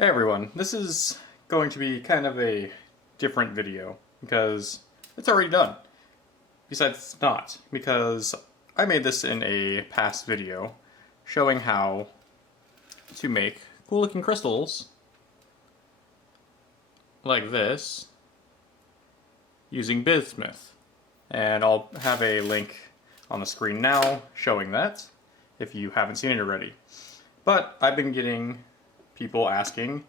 Hey everyone, this is going to be kind of a different video because it's already done. Besides, it's not, because I made this in a past video showing how to make cool looking crystals like this using bismuth. And I'll have a link on the screen now showing that if you haven't seen it already. But I've been getting people asking,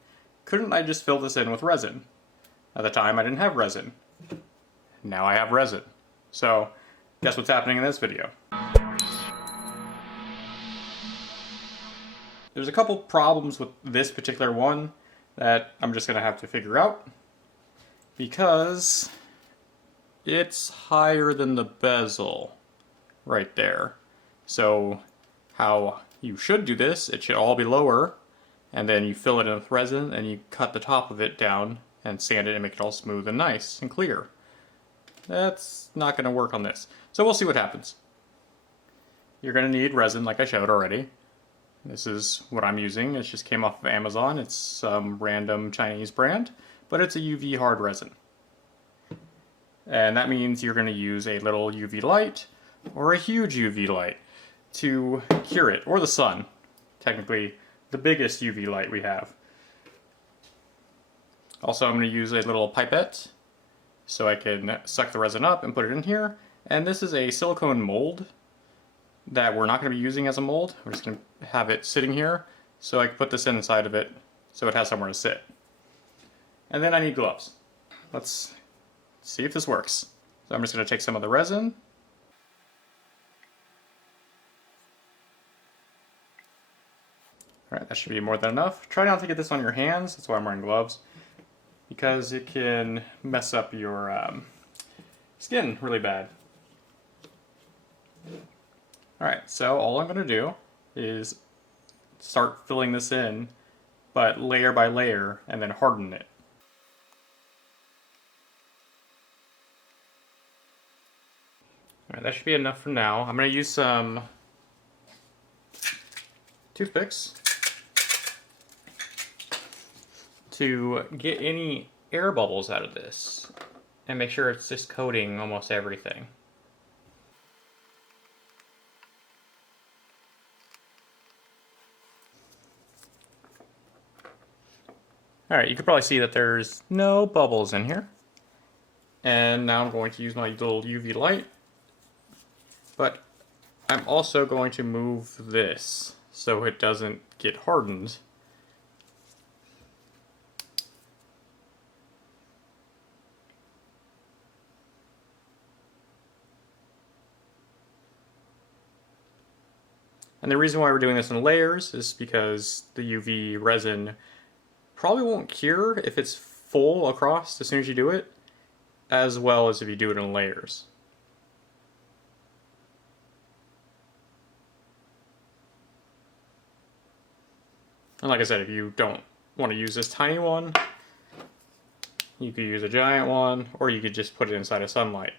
couldn't I just fill this in with resin? At the time I didn't have resin. Now I have resin. So guess what's happening in this video? There's a couple problems with this particular one that I'm just gonna have to figure out because it's higher than the bezel right there. So how you should do this, it should all be lower, and then you fill it in with resin and you cut the top of it down and sand it and make it all smooth and nice and clear. That's not going to work on this. So we'll see what happens. You're going to need resin like I showed already. This is what I'm using. It just came off of Amazon. It's some random Chinese brand, but it's a UV hard resin. And that means you're going to use a little UV light or a huge UV light to cure it, or the sun. Technically, the biggest UV light we have. Also, I'm going to use a little pipette so I can suck the resin up and put it in here. And this is a silicone mold that we're not going to be using as a mold. We're just going to have it sitting here so I can put this inside of it so it has somewhere to sit. And then I need gloves. Let's see if this works. So I'm just going to take some of the resin. Alright, that should be more than enough. Try not to get this on your hands, that's why I'm wearing gloves, because it can mess up your skin really bad. Alright, so all I'm going to do is start filling this in, but layer by layer, and then harden it. Alright, that should be enough for now. I'm going to use some toothpicks to get any air bubbles out of this and make sure it's just coating almost everything. Alright, you can probably see that there's no bubbles in here. And now I'm going to use my little UV light, but I'm also going to move this so it doesn't get hardened. And the reason why we're doing this in layers is because the UV resin probably won't cure if it's full across as soon as you do it, as well as if you do it in layers. And like I said, if you don't want to use this tiny one, you could use a giant one, or you could just put it inside of sunlight.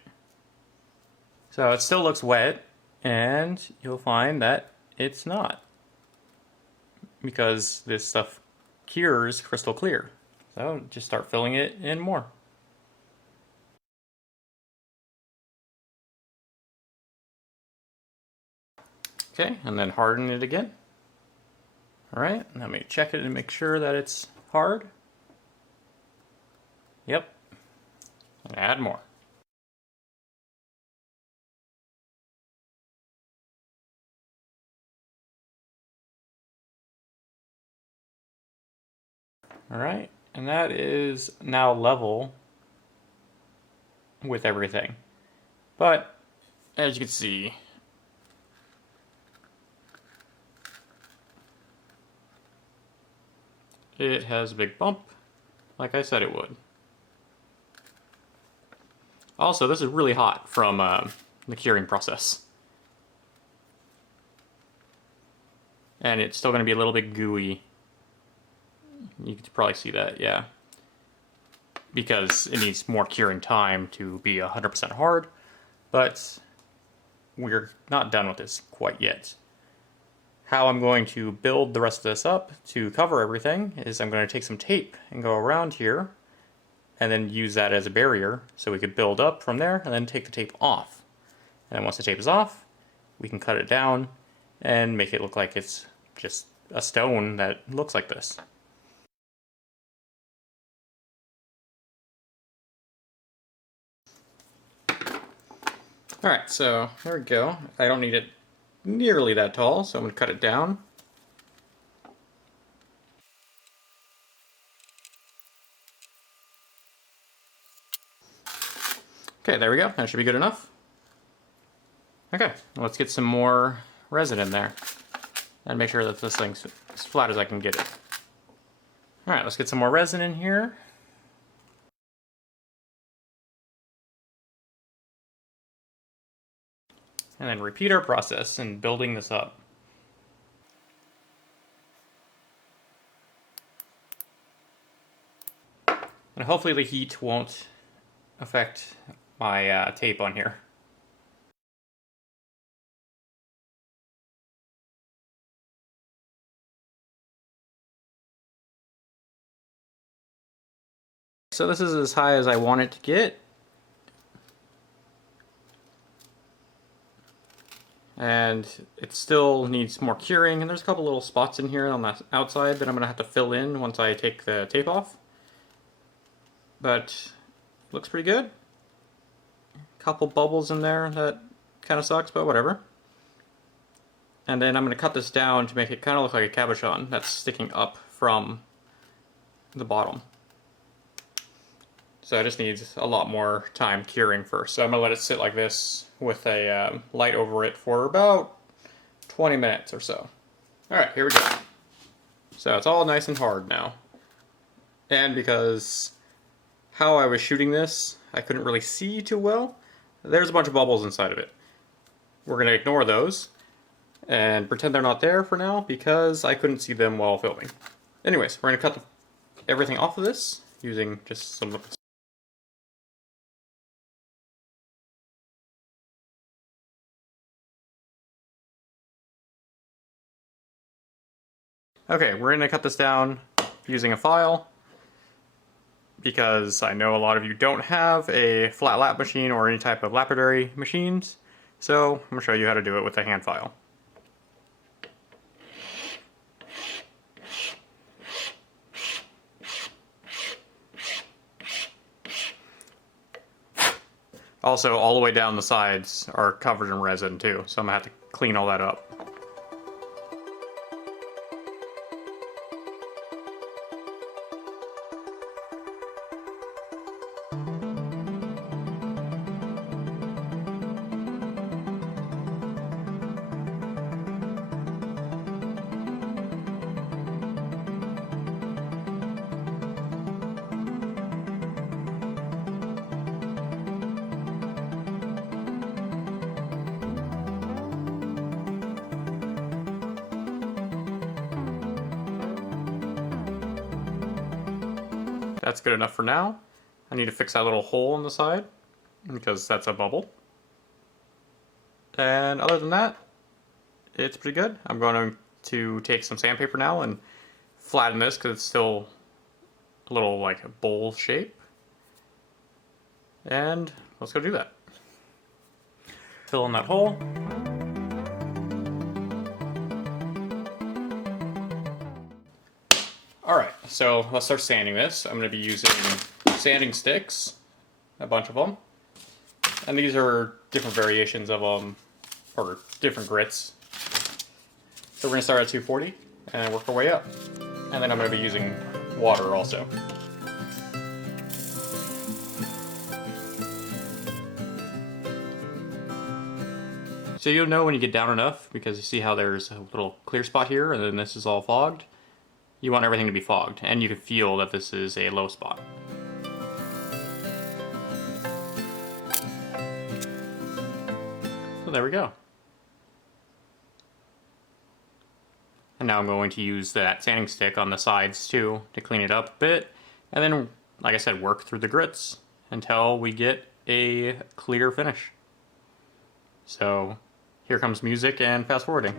So it still looks wet, and you'll find that it's not, because this stuff cures crystal clear. So just start filling it in more. Okay, and then harden it again. Alright, let me check it and make sure that it's hard. Yep, and add more. Alright, and that is now level with everything. But, as you can see, it has a big bump, like I said it would. Also, this is really hot from the curing process. And it's still going to be a little bit gooey. You can probably see that, yeah. Because it needs more curing time to be 100% hard, but we're not done with this quite yet. how I'm going to build the rest of this up to cover everything is I'm going to take some tape and go around here and then use that as a barrier so we could build up from there and then take the tape off. And then once the tape is off, we can cut it down and make it look like it's just a stone that looks like this. Alright, so there we go. I don't need it nearly that tall, so I'm going to cut it down. Okay, there we go. That should be good enough. Okay, let's get some more resin in there and make sure that this thing's as flat as I can get it. Alright, let's get some more resin in here. And then repeat our process in building this up. And hopefully the heat won't affect my tape on here. So this is as high as I want it to get. And it still needs more curing, and there's a couple little spots in here on the outside that I'm going to have to fill in once I take the tape off. But looks pretty good. A couple bubbles in there that kind of sucks, but whatever. And then I'm going to cut this down to make it kind of look like a cabochon that's sticking up from the bottom. So it just needs a lot more time curing first. So I'm going to let it sit like this with a light over it for about 20 minutes or so. Alright, here we go. So it's all nice and hard now. And because how I was shooting this, I couldn't really see too well. There's a bunch of bubbles inside of it. We're going to ignore those and pretend they're not there for now because I couldn't see them while filming. Anyways, we're going to cut everything off of this using just some of this. Okay, we're going to cut this down using a file because I know a lot of you don't have a flat lap machine or any type of lapidary machines, so I'm going to show you how to do it with a hand file. Also, all the way down the sides are covered in resin too, so I'm going to have to clean all that up. That's good enough for now. I need to fix that little hole in the side because that's a bubble. And other than that, it's pretty good. I'm going to take some sandpaper now and flatten this because it's still a little like a bowl shape. And let's go do that. Fill in that hole. Alright, so let's start sanding this. I'm going to be using sanding sticks, a bunch of them. And these are different variations of them, or different grits. So we're going to start at 240 and work our way up. And then I'm going to be using water also. So you'll know when you get down enough because you see how there's a little clear spot here and then this is all fogged. You want everything to be fogged, and you can feel that this is a low spot. So there we go. And now I'm going to use that sanding stick on the sides too to clean it up a bit, and then, like I said, work through the grits until we get a clear finish. So here comes music and fast forwarding.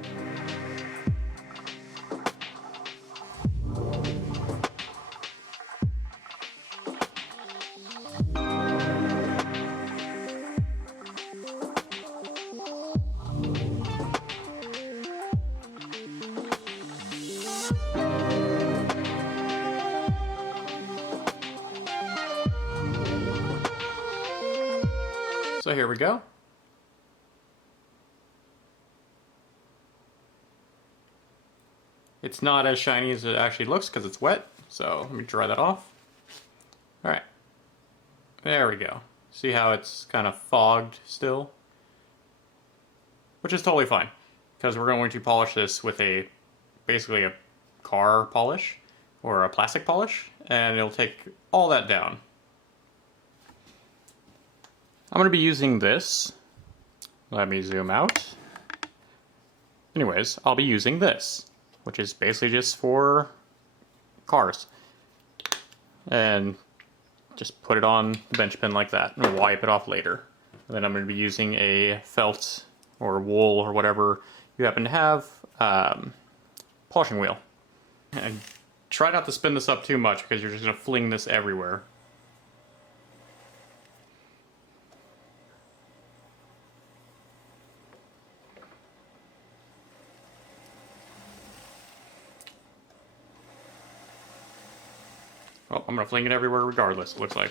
So here we go. It's not as shiny as it actually looks because it's wet, so let me dry that off. Alright, there we go. See how it's kind of fogged still? Which is totally fine, because we're going to polish this with basically a car polish, or a plastic polish, and it'll take all that down. I'm going to be using this. Let me zoom out. Anyways, I'll be using this, which is basically just for cars. And just put it on the bench pen like that and wipe it off later. And then I'm going to be using a felt or wool or whatever you happen to have polishing wheel. And try not to spin this up too much because you're just going to fling this everywhere. Well, I'm going to fling it everywhere regardless, it looks like.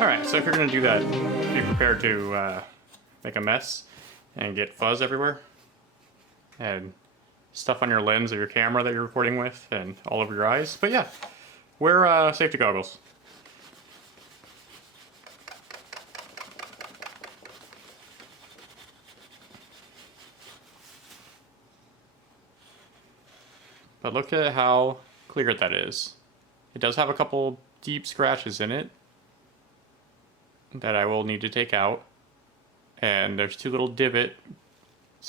Alright, so if you're going to do that, be prepared to make a mess and get fuzz everywhere. And stuff on your lens of your camera that you're recording with and all over your eyes. But yeah, wear safety goggles. But look at how clear that is. It does have a couple deep scratches in it that I will need to take out. And there's two little divots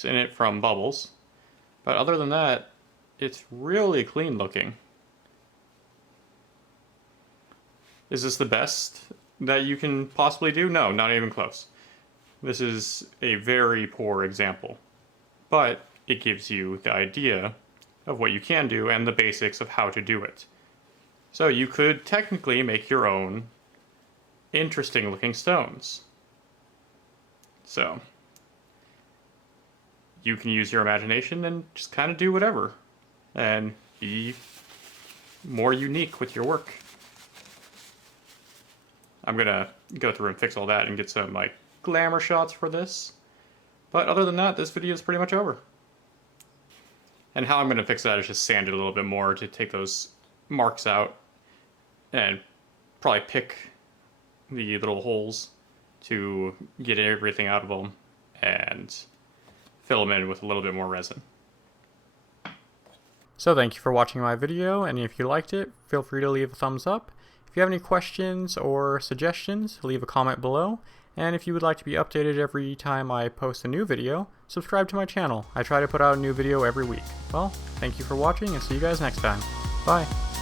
in it from bubbles. But other than that, it's really clean looking. Is this the best that you can possibly do? No, not even close. This is a very poor example. But it gives you the idea of what you can do and the basics of how to do it. So you could technically make your own interesting looking stones. So you can use your imagination and just kind of do whatever and be more unique with your work. I'm gonna go through and fix all that and get some like glamour shots for this. But other than that, this video is pretty much over. And how I'm gonna fix that is just sand it a little bit more to take those marks out and probably pick the little holes to get everything out of them and fill them in with a little bit more resin. So thank you for watching my video, and if you liked it, feel free to leave a thumbs up. If you have any questions or suggestions, leave a comment below. And if you would like to be updated every time I post a new video, subscribe to my channel. I try to put out a new video every week. Well, thank you for watching and see you guys next time. Bye.